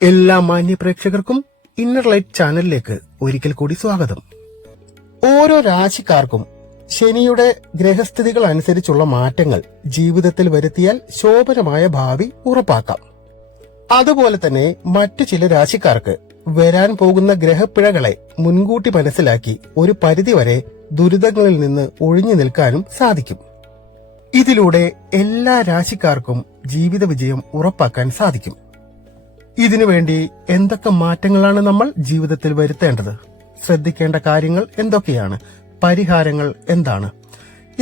എല്ലാ മാന്യ പ്രേക്ഷകർക്കും ഇന്നർ ലൈറ്റ് ചാനലിലേക്ക് ഒരിക്കൽ കൂടി സ്വാഗതം. ഓരോ രാശിക്കാർക്കും ശനിയുടെ ഗ്രഹസ്ഥിതികൾ അനുസരിച്ചുള്ള മാറ്റങ്ങൾ ജീവിതത്തിൽ വരുത്തിയാൽ ശോഭനമായ ഭാവി ഉറപ്പാക്കാം. അതുപോലെ തന്നെ മറ്റു ചില രാശിക്കാർക്ക് വരാൻ പോകുന്ന ഗ്രഹപ്പിഴകളെ മുൻകൂട്ടി മനസ്സിലാക്കി ഒരു പരിധിവരെ ദുരിതങ്ങളിൽ നിന്ന് ഒഴിഞ്ഞു നിൽക്കാനും സാധിക്കും. ഇതിലൂടെ എല്ലാ രാശിക്കാർക്കും ജീവിത വിജയം ഉറപ്പാക്കാൻ സാധിക്കും. ഇതിനുവേണ്ടി എന്തൊക്കെ മാറ്റങ്ങളാണ് നമ്മൾ ജീവിതത്തിൽ വരുത്തേണ്ടത്? ശ്രദ്ധിക്കേണ്ട കാര്യങ്ങൾ എന്തൊക്കെയാണ്? പരിഹാരങ്ങൾ എന്താണ്?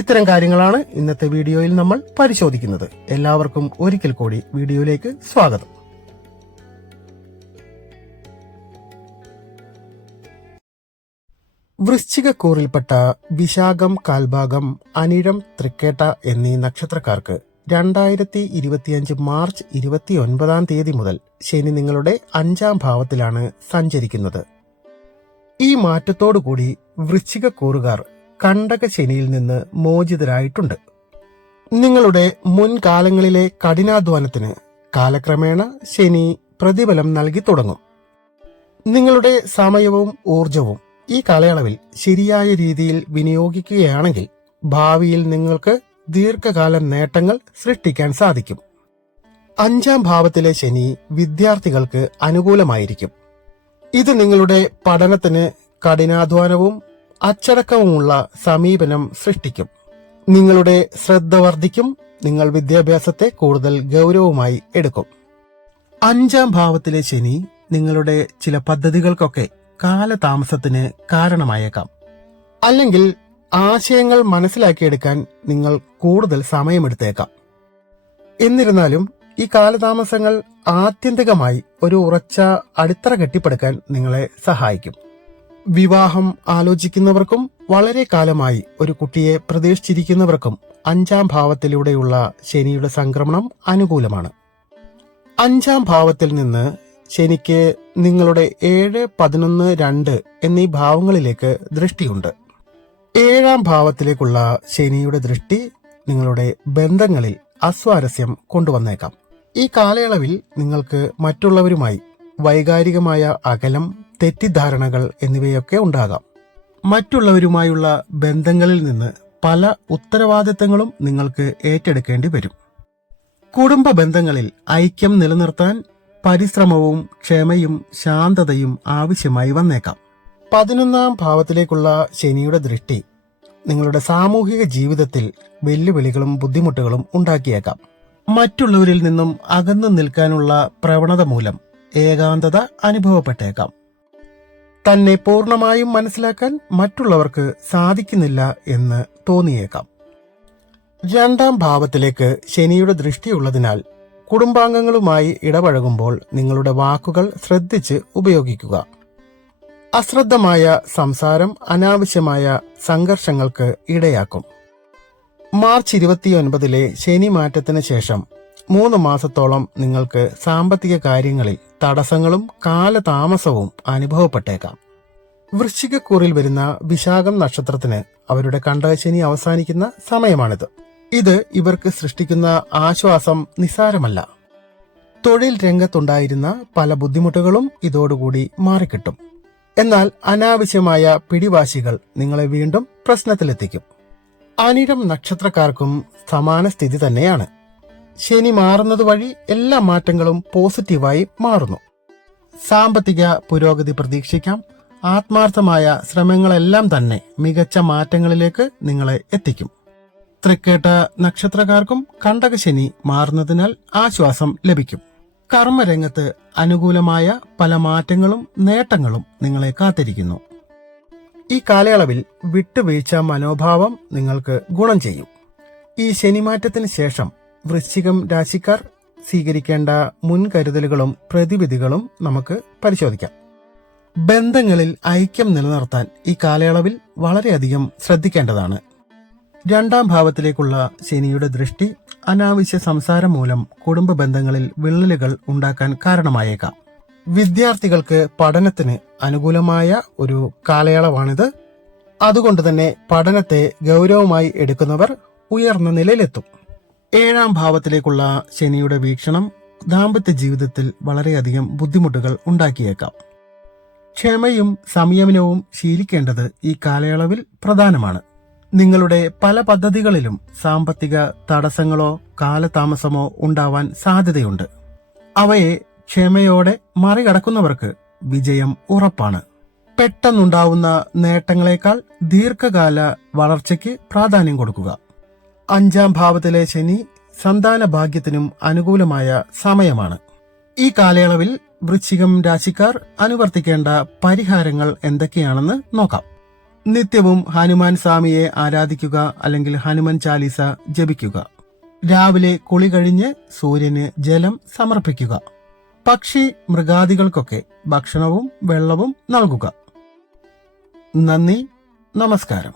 ഇത്തരം കാര്യങ്ങളാണ് ഇന്നത്തെ വീഡിയോയിൽ നമ്മൾ പരിശോധിക്കുന്നത്. എല്ലാവർക്കും ഒരിക്കൽ കൂടി വീഡിയോയിലേക്ക് സ്വാഗതം. വൃശ്ചികക്കൂറിൽപ്പെട്ട വിശാഖം, കാൽഭാഗം, അനിഴം, തൃക്കേട്ട എന്നീ നക്ഷത്രക്കാർക്ക് 2025 മാർച്ച് 29 മുതൽ ശനി നിങ്ങളുടെ 5ാം ഭാവത്തിലാണ് സഞ്ചരിക്കുന്നത്. ഈ മാറ്റത്തോടുകൂടി വൃശ്ചികക്കൂറുകാർ കണ്ടക ശനിയിൽ നിന്ന് മോചിതരായിട്ടുണ്ട്. നിങ്ങളുടെ മുൻകാലങ്ങളിലെ കഠിനാധ്വാനത്തിന് കാലക്രമേണ ശനി പ്രതിഫലം നൽകി തുടങ്ങും. നിങ്ങളുടെ സമയവും ഊർജവും ഈ കാലയളവിൽ ശരിയായ രീതിയിൽ വിനിയോഗിക്കുകയാണെങ്കിൽ ഭാവിയിൽ നിങ്ങൾക്ക് ദീർഘകാല നേട്ടങ്ങൾ സൃഷ്ടിക്കാൻ സാധിക്കും. 5ാം ഭാവത്തിലെ ശനി വിദ്യാർത്ഥികൾക്ക് അനുകൂലമായിരിക്കും. ഇത് നിങ്ങളുടെ പഠനത്തിന് കഠിനാധ്വാനവും അച്ചടക്കവുമുള്ള സമീപനം സൃഷ്ടിക്കും. നിങ്ങളുടെ ശ്രദ്ധ വർദ്ധിക്കും. നിങ്ങൾ വിദ്യാഭ്യാസത്തെ കൂടുതൽ ഗൗരവമായി എടുക്കും. 5ാം ഭാവത്തിലെ ശനി നിങ്ങളുടെ ചില പദ്ധതികൾക്കൊക്കെ കാലതാമസത്തിന് കാരണമായേക്കാം. അല്ലെങ്കിൽ ആശയങ്ങൾ മനസ്സിലാക്കിയെടുക്കാൻ നിങ്ങൾ കൂടുതൽ സമയമെടുത്തേക്കാം. എന്നിരുന്നാലും ഈ കാലതാമസങ്ങൾ ആത്യന്തികമായി ഒരു ഉറച്ച അടിത്തറ കെട്ടിപ്പടുക്കാൻ നിങ്ങളെ സഹായിക്കും. വിവാഹം ആലോചിക്കുന്നവർക്കും വളരെ കാലമായി ഒരു കുട്ടിയെ പ്രതീക്ഷിച്ചിരിക്കുന്നവർക്കും 5ാം ഭാവത്തിലൂടെയുള്ള ശനിയുടെ സംക്രമണം അനുകൂലമാണ്. 5ാം ഭാവത്തിൽ നിന്ന് ശനിക്ക് നിങ്ങളുടെ 7, 11, 2 എന്നീ ഭാവങ്ങളിലേക്ക് ദൃഷ്ടിയുണ്ട്. 7ാം ഭാവത്തിലേക്കുള്ള ശനിയുടെ ദൃഷ്ടി നിങ്ങളുടെ ബന്ധങ്ങളിൽ അസ്വാരസ്യം കൊണ്ടുവന്നേക്കാം. ഈ കാലയളവിൽ നിങ്ങൾക്ക് മറ്റുള്ളവരുമായി വൈകാരികമായ അകലം, തെറ്റിദ്ധാരണകൾ എന്നിവയൊക്കെ ഉണ്ടാകാം. മറ്റുള്ളവരുമായുള്ള ബന്ധങ്ങളിൽ നിന്ന് പല ഉത്തരവാദിത്തങ്ങളും നിങ്ങൾക്ക് ഏറ്റെടുക്കേണ്ടി വരും. കുടുംബ ബന്ധങ്ങളിൽ ഐക്യം നിലനിർത്താൻ പരിശ്രമവും ക്ഷമയും ശാന്തതയും ആവശ്യമായി വന്നേക്കാം. 11ാം ഭാവത്തിലേക്കുള്ള ശനിയുടെ ദൃഷ്ടി നിങ്ങളുടെ സാമൂഹിക ജീവിതത്തിൽ വെല്ലുവിളികളും ബുദ്ധിമുട്ടുകളും ഉണ്ടാക്കിയേക്കാം. മറ്റുള്ളവരിൽ നിന്നും അകന്നു നിൽക്കാനുള്ള പ്രവണത മൂലം ഏകാന്തത അനുഭവപ്പെട്ടേക്കാം. തന്നെ പൂർണ്ണമായും മനസ്സിലാക്കാൻ മറ്റുള്ളവർക്ക് സാധിക്കുന്നില്ല എന്ന് തോന്നിയേക്കാം. 2ാം ഭാവത്തിലേക്ക് ശനിയുടെ ദൃഷ്ടിയുള്ളതിനാൽ കുടുംബാംഗങ്ങളുമായി ഇടപഴകുമ്പോൾ നിങ്ങളുടെ വാക്കുകൾ ശ്രദ്ധിച്ച് ഉപയോഗിക്കുക. അശ്രദ്ധമായ സംസാരം അനാവശ്യമായ സംഘർഷങ്ങൾക്ക് ഇടയാക്കും. മാർച്ച് 29 ശനി മാറ്റത്തിന് ശേഷം 3 മാസത്തോളം നിങ്ങൾക്ക് സാമ്പത്തിക കാര്യങ്ങളിൽ തടസ്സങ്ങളും കാലതാമസവും അനുഭവപ്പെട്ടേക്കാം. വൃശ്ചികക്കൂറിൽ വരുന്ന വിശാഖം നക്ഷത്രത്തിന് അവരുടെ കണ്ടകശനി അവസാനിക്കുന്ന സമയമാണിത്. ഇത് ഇവർക്ക് സൃഷ്ടിക്കുന്ന ആശ്വാസം നിസ്സാരമല്ല. തൊഴിൽ രംഗത്തുണ്ടായിരുന്ന പല ബുദ്ധിമുട്ടുകളും ഇതോടുകൂടി മാറിക്കിട്ടും. എന്നാൽ അനാവശ്യമായ പിടിവാശികൾ നിങ്ങളെ വീണ്ടും പ്രശ്നത്തിലെത്തിക്കും. അനിഴം നക്ഷത്രക്കാർക്കും സമാന സ്ഥിതി തന്നെയാണ്. ശനി മാറുന്നത് വഴി എല്ലാ മാറ്റങ്ങളും പോസിറ്റീവായി മാറുന്നു. സാമ്പത്തിക പുരോഗതി പ്രതീക്ഷിക്കാം. ആത്മാർത്ഥമായ ശ്രമങ്ങളെല്ലാം തന്നെ മികച്ച മാറ്റങ്ങളിലേക്ക് നിങ്ങളെ എത്തിക്കും. തൃക്കേട്ട നക്ഷത്രക്കാർക്കും കണ്ടകശനി മാറുന്നതിനാൽ ആശ്വാസം ലഭിക്കും. കർമ്മരംഗത്ത് അനുകൂലമായ പല മാറ്റങ്ങളും നേട്ടങ്ങളും നിങ്ങളെ കാത്തിരിക്കുന്നു. ഈ കാലയളവിൽ വിട്ടുവീഴ്ച മനോഭാവം നിങ്ങൾക്ക് ഗുണം ചെയ്യും. ഈ ശനിമാറ്റത്തിന് ശേഷം വൃശ്ചികം രാശിക്കാർ സ്വീകരിക്കേണ്ട മുൻകരുതലുകളും പ്രതിവിധികളും നമുക്ക് പരിശോധിക്കാം. ബന്ധങ്ങളിൽ ഐക്യം നിലനിർത്താൻ ഈ കാലയളവിൽ വളരെയധികം ശ്രദ്ധിക്കേണ്ടതാണ്. 2ാം ഭാവത്തിലേക്കുള്ള ശനിയുടെ ദൃഷ്ടി അനാവശ്യ സംസാരം മൂലം കുടുംബ ബന്ധങ്ങളിൽ വിള്ളലുകൾ ഉണ്ടാക്കാൻ കാരണമായേക്കാം. വിദ്യാർത്ഥികൾക്ക് പഠനത്തിന് അനുകൂലമായ ഒരു കാലയളവാണിത്. അതുകൊണ്ട് തന്നെ പഠനത്തെ ഗൗരവമായി എടുക്കുന്നവർ ഉയർന്ന നിലയിലെത്തും. 7ാം ഭാവത്തിലേക്കുള്ള ശനിയുടെ വീക്ഷണം ദാമ്പത്യ ജീവിതത്തിൽ വളരെയധികം ബുദ്ധിമുട്ടുകൾ ഉണ്ടാക്കിയേക്കാം. ക്ഷമയും സംയമനവും ശീലിക്കേണ്ടത് ഈ കാലയളവിൽ പ്രധാനമാണ്. നിങ്ങളുടെ പല പദ്ധതികളിലും സാമ്പത്തിക തടസ്സങ്ങളോ കാലതാമസമോ ഉണ്ടാവാൻ സാധ്യതയുണ്ട്. അവയെ ക്ഷമയോടെ മറികടക്കുന്നവർക്ക് വിജയം ഉറപ്പാണ്. പെട്ടെന്നുണ്ടാവുന്ന നേട്ടങ്ങളെക്കാൾ ദീർഘകാല വളർച്ചയ്ക്ക് പ്രാധാന്യം കൊടുക്കുക. 5-ാം ഭാവത്തിലെ ശനി സന്താന ഭാഗ്യത്തിനും അനുകൂലമായ സമയമാണ്. ഈ കാലയളവിൽ വൃശ്ചികം രാശിക്കാർ അനുവർത്തിക്കേണ്ട പരിഹാരങ്ങൾ എന്തൊക്കെയാണെന്ന് നോക്കാം. നിത്യവും ഹനുമാൻ സ്വാമിയെ ആരാധിക്കുക, അല്ലെങ്കിൽ ഹനുമാൻ ചാലീസ ജപിക്കുക. രാവിലെ കുളി കഴിഞ്ഞ് സൂര്യന് ജലം സമർപ്പിക്കുക. പക്ഷി മൃഗാദികൾക്കൊക്കെ ഭക്ഷണവും വെള്ളവും നൽകുക. നന്ദി, നമസ്കാരം.